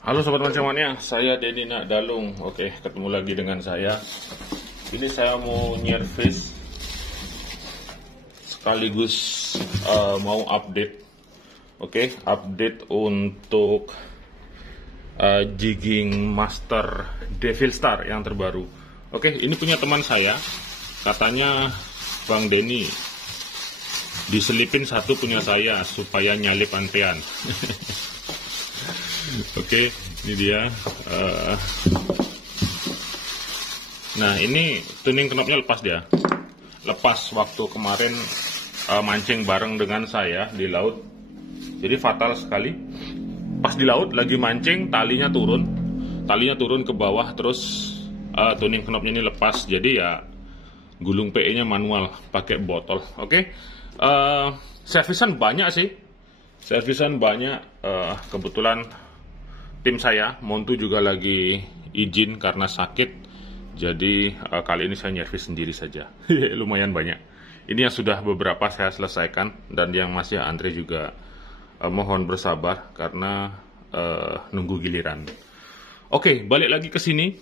Halo sobat mancing-mania, saya Denny Nakdalung. Oke, ketemu lagi dengan saya. Ini saya mau nyervis sekaligus mau update. Oke, update untuk jigging master Devil Star yang terbaru. Oke, ini punya teman saya. Katanya Bang Denny diselipin satu punya saya supaya nyalip antrian. Oke, ini dia. Nah, ini tuning knopnya lepas dia. Lepas waktu kemarin mancing bareng dengan saya di laut. Jadi fatal sekali. Pas di laut lagi mancing, talinya turun ke bawah, terus tuning knopnya ini lepas. Jadi ya gulung PE-nya manual pakai botol. Oke, servisan banyak sih. Servisan banyak. Kebetulan tim saya, Montu juga lagi izin karena sakit. Jadi kali ini saya nyervis sendiri saja. Lumayan banyak. Ini yang sudah beberapa saya selesaikan. Dan yang masih antri juga mohon bersabar karena nunggu giliran. Oke, balik lagi ke sini.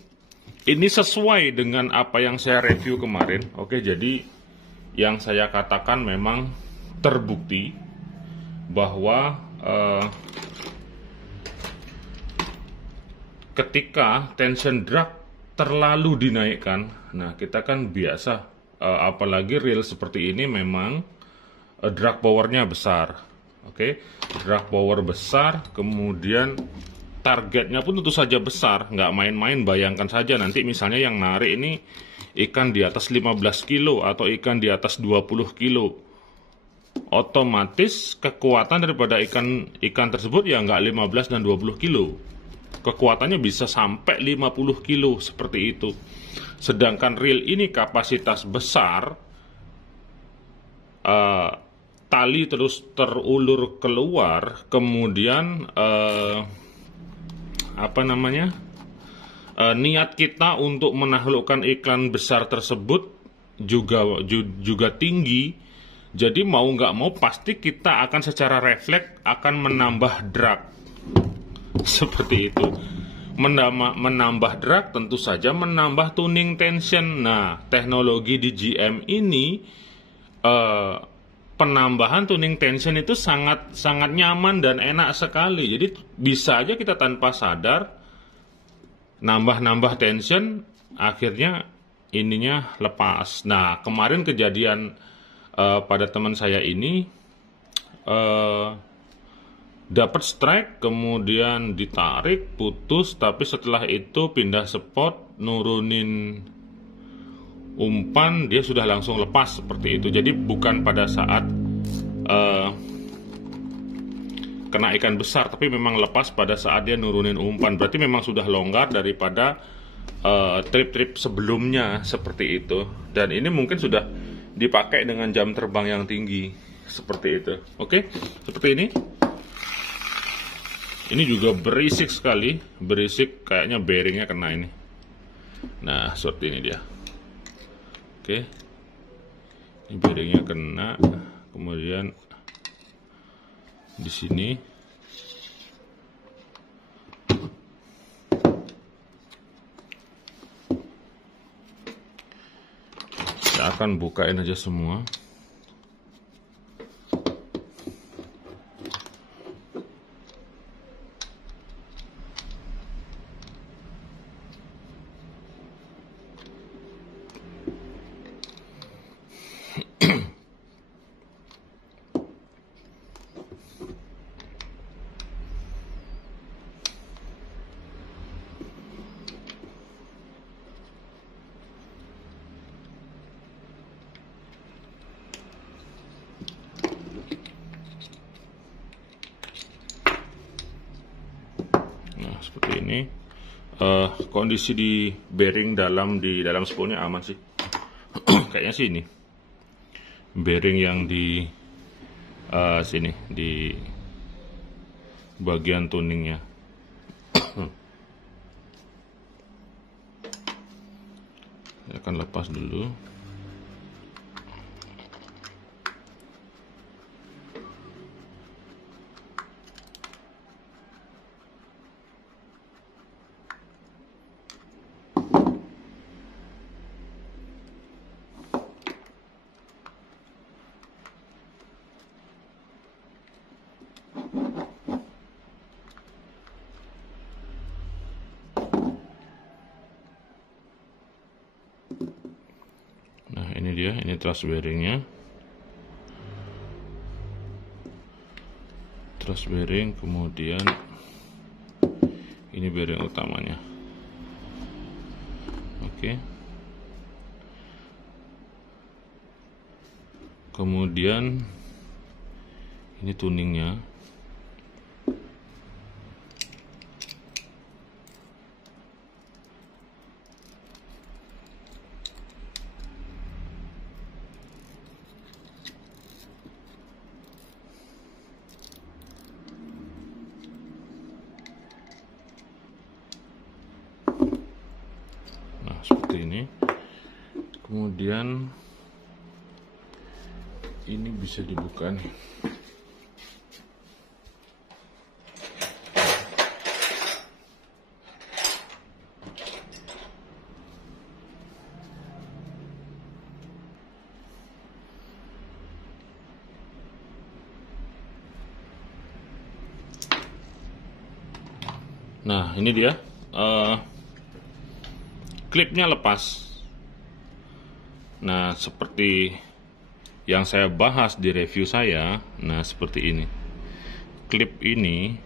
Ini sesuai dengan apa yang saya review kemarin. Oke, jadi yang saya katakan memang terbukti bahwa ketika tension drag terlalu dinaikkan, nah kita kan biasa, apalagi reel seperti ini memang drag powernya besar. Oke, drag power besar, kemudian targetnya pun tentu saja besar, nggak main-main. Bayangkan saja nanti misalnya yang narik ini ikan di atas 15 kilo atau ikan di atas 20 kilo. Otomatis kekuatan daripada ikan tersebut ya nggak 15 dan 20 kilo. Kekuatannya bisa sampai 50 kilo seperti itu. Sedangkan reel ini kapasitas besar, tali terus terulur keluar, kemudian niat kita untuk menaklukkan ikan besar tersebut juga tinggi. Jadi mau nggak mau pasti kita akan secara refleks akan menambah drag. Seperti itu. Menambah drag tentu saja menambah tuning tension. Nah, teknologi di GM ini penambahan tuning tension itu sangat nyaman dan enak sekali. Jadi bisa aja kita tanpa sadar nambah tension, akhirnya ininya lepas. Nah, kemarin kejadian pada teman saya ini dapat strike, kemudian ditarik, putus, tapi setelah itu pindah spot, nurunin umpan, dia sudah langsung lepas seperti itu. Jadi bukan pada saat kena ikan besar, tapi memang lepas pada saat dia nurunin umpan. Berarti memang sudah longgar daripada trip-trip sebelumnya seperti itu. Dan ini mungkin sudah dipakai dengan jam terbang yang tinggi seperti itu. Oke, seperti ini. Ini juga berisik sekali, berisik, kayaknya bearingnya kena ini. Nah, seperti ini dia. Oke, ini bearingnya kena, kemudian di sini saya akan bukain aja semua. Seperti ini. Kondisi di bearing di dalam spoolnya aman sih. Kayaknya sih ini bearing yang di sini di bagian tuningnya. Saya akan lepas dulu. Ini thrust bearingnya. Thrust bearing, kemudian ini bearing utamanya. Oke. Kemudian ini tuningnya. Nah, seperti ini. Kemudian ini bisa dibuka nih. Nah, ini dia. Klipnya lepas. Nah, seperti yang saya bahas di review saya, nah seperti ini. Klip ini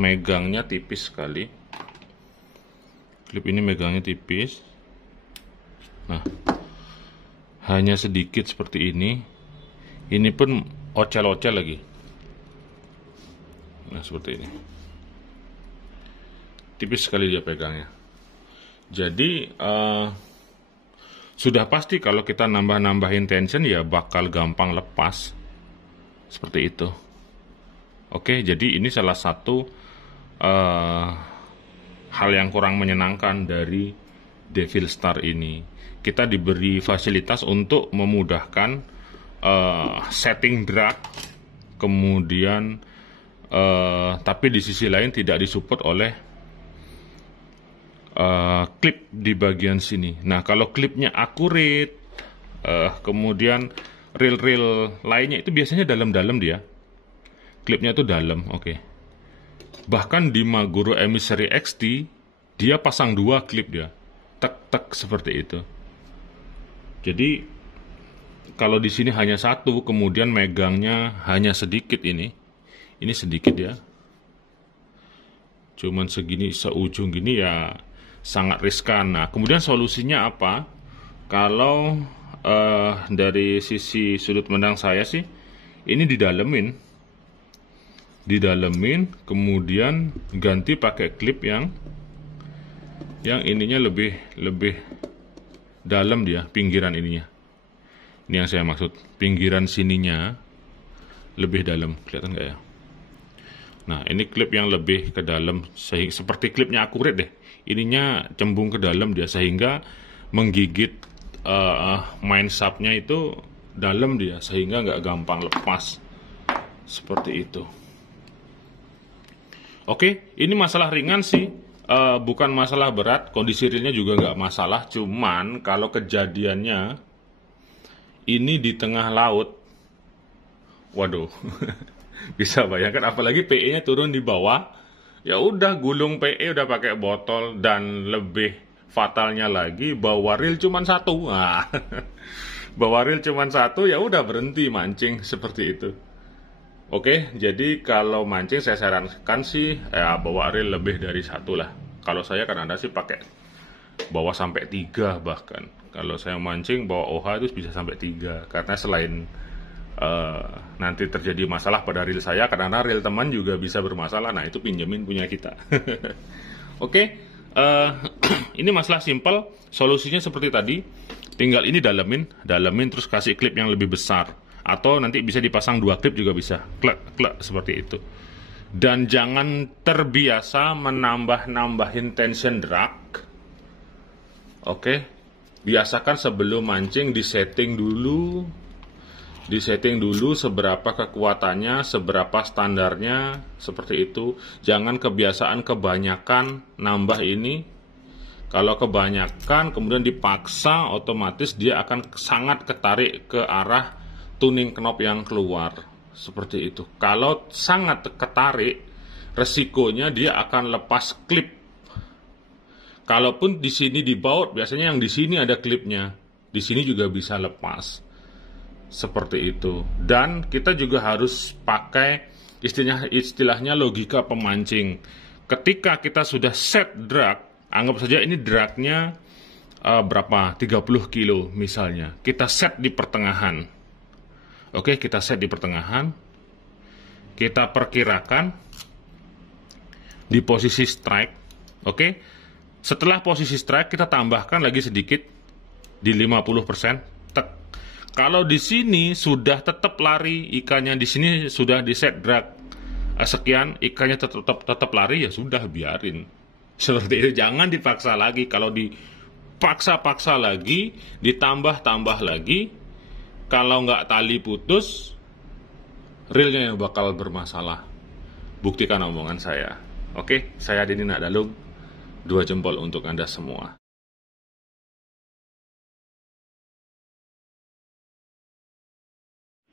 megangnya tipis sekali. Klip ini megangnya tipis. Nah, hanya sedikit seperti ini. Ini pun ocel-ocel lagi. Nah, seperti ini. Tipis sekali dia pegangnya. Jadi sudah pasti kalau kita nambah-nambahin tension ya bakal gampang lepas. Seperti itu. Oke, jadi ini salah satu hal yang kurang menyenangkan dari Devil Star ini. Kita diberi fasilitas untuk memudahkan setting drag, kemudian tapi di sisi lain tidak disupport oleh klip di bagian sini. Nah, kalau klipnya akurat, kemudian reel-reel lainnya itu biasanya dalam-dalam dia. Klipnya itu dalam, oke. Bahkan di Maguro Emissary XT, dia pasang 2 klip dia. Tek-tek seperti itu. Jadi, kalau di sini hanya 1, kemudian megangnya hanya sedikit ini. Ini sedikit ya. Cuman segini, seujung gini ya sangat riskan. Nah, kemudian solusinya apa? Kalau dari sisi sudut pandang saya sih, ini didalemin, kemudian ganti pakai klip yang ininya lebih dalam dia, pinggiran ininya. Ini yang saya maksud, pinggiran sininya lebih dalam, kelihatan nggak ya? Nah, ini klip yang lebih ke dalam, seperti klipnya akurat deh. Ininya cembung ke dalam dia, sehingga menggigit main subnya itu dalam dia, sehingga nggak gampang lepas. Seperti itu. Oke, ini masalah ringan sih, bukan masalah berat. Kondisi realnya juga nggak masalah. Cuman kalau kejadiannya ini di tengah laut, waduh, bisa bayangkan. Apalagi PE-nya turun di bawah. Ya udah, gulung PE udah pakai botol, dan lebih fatalnya lagi bawa reel cuman 1. Nah, bawa reel cuman 1, ya udah berhenti mancing seperti itu. Oke, jadi kalau mancing saya sarankan sih ya bawa reel lebih dari 1 lah. Kalau saya kan Anda sih pakai bawa sampai 3 bahkan. Kalau saya mancing bawa OH itu bisa sampai 3, karena selain nanti terjadi masalah pada reel saya, karena reel teman juga bisa bermasalah. Nah, itu pinjemin punya kita. Oke, ini masalah simpel. Solusinya seperti tadi, tinggal ini dalemin terus kasih klip yang lebih besar, atau nanti bisa dipasang 2 klip juga bisa, klek seperti itu. Dan jangan terbiasa menambah-nambahin tension drag. Oke, biasakan sebelum mancing disetting dulu seberapa kekuatannya, seberapa standarnya, seperti itu. Jangan kebiasaan kebanyakan nambah ini. Kalau kebanyakan kemudian dipaksa, otomatis dia akan sangat ketarik ke arah tuning knob yang keluar. Seperti itu. Kalau sangat ketarik, resikonya dia akan lepas klip. Kalaupun di sini dibaut, biasanya yang di sini ada klipnya. Di sini juga bisa lepas. Seperti itu. Dan kita juga harus pakai istilahnya logika pemancing. Ketika kita sudah set drag, anggap saja ini dragnya berapa? 30 kilo misalnya. Kita set di pertengahan. Oke, kita set di pertengahan. Kita perkirakan di posisi strike. Oke. Setelah posisi strike kita tambahkan lagi sedikit di 50%. Kalau di sini sudah tetap lari ikannya, di sini sudah di set drag sekian, ikannya tetap lari, ya sudah, biarin. Seperti itu, jangan dipaksa lagi. Kalau dipaksa-paksa lagi, ditambah-tambah lagi, kalau nggak tali putus, reelnya yang bakal bermasalah. Buktikan omongan saya. Oke, saya Denny Nakdalung, 2 jempol untuk Anda semua.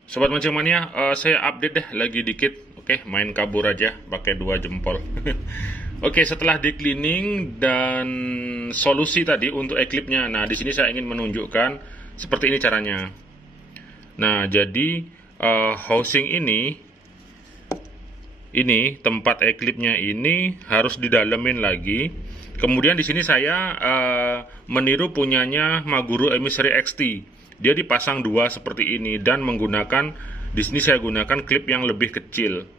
Sobat Mancing Mania, saya update deh lagi dikit. Oke, main kabur aja pakai 2 jempol. Oke, setelah di cleaning dan solusi tadi untuk eklipnya. Nah, di sini saya ingin menunjukkan seperti ini caranya. Nah, jadi housing ini tempat eklipnya ini harus didalemin lagi. Kemudian di sini saya meniru punyanya Maguro Emissary XT. Dia dipasang 2 seperti ini dan menggunakan, di sini saya gunakan klip yang lebih kecil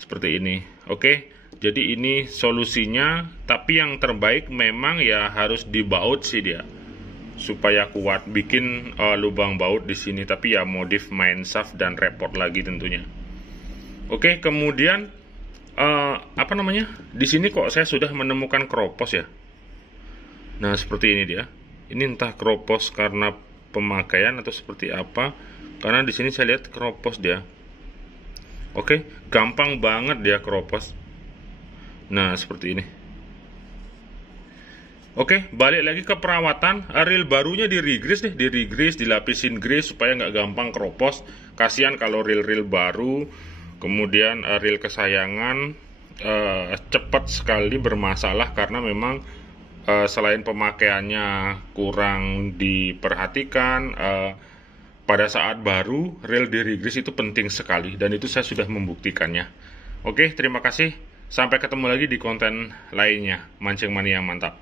seperti ini. Oke, jadi ini solusinya. Tapi yang terbaik memang ya harus dibaut sih dia, supaya kuat. Bikin lubang baut di sini, tapi ya modif main shaft dan repot lagi tentunya. Oke, kemudian di sini kok saya sudah menemukan kropos ya. Nah, seperti ini dia. Ini entah kropos karena pemakaian atau seperti apa. Karena di sini saya lihat kropos dia. Oke, gampang banget dia kropos. Nah, seperti ini. Oke, balik lagi ke perawatan. Reel barunya di-regrease deh, dilapisin grease supaya nggak gampang kropos. Kasihan kalau reel-reel baru, kemudian reel kesayangan cepat sekali bermasalah karena memang selain pemakaiannya kurang diperhatikan, pada saat baru reel di-regrease itu penting sekali, dan itu saya sudah membuktikannya. Oke, terima kasih. Sampai ketemu lagi di konten lainnya. Mancing Mania mantap.